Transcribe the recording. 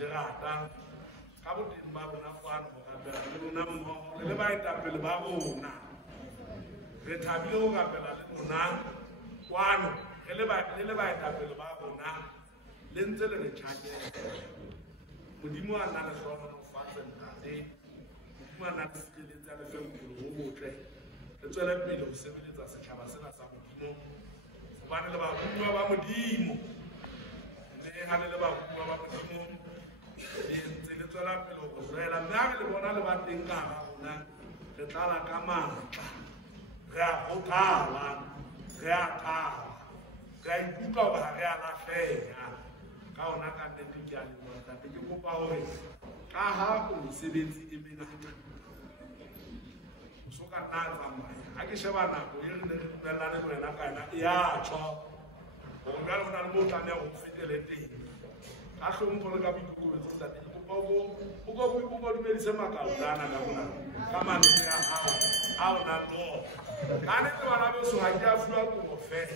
Gerard, Cabo de Mabona, the Levite Belabona, the Tabio Gabella, one, the Levite Belabona, Lintel and the Chinese. Mudimu another sort of fashion, Mudimu another skill in the film to the 12 million civilians as a Chavasana Samudimo, one about Mudimu. Had about I don't know that you go to some come on, how not know. Can it be so I just love to offend?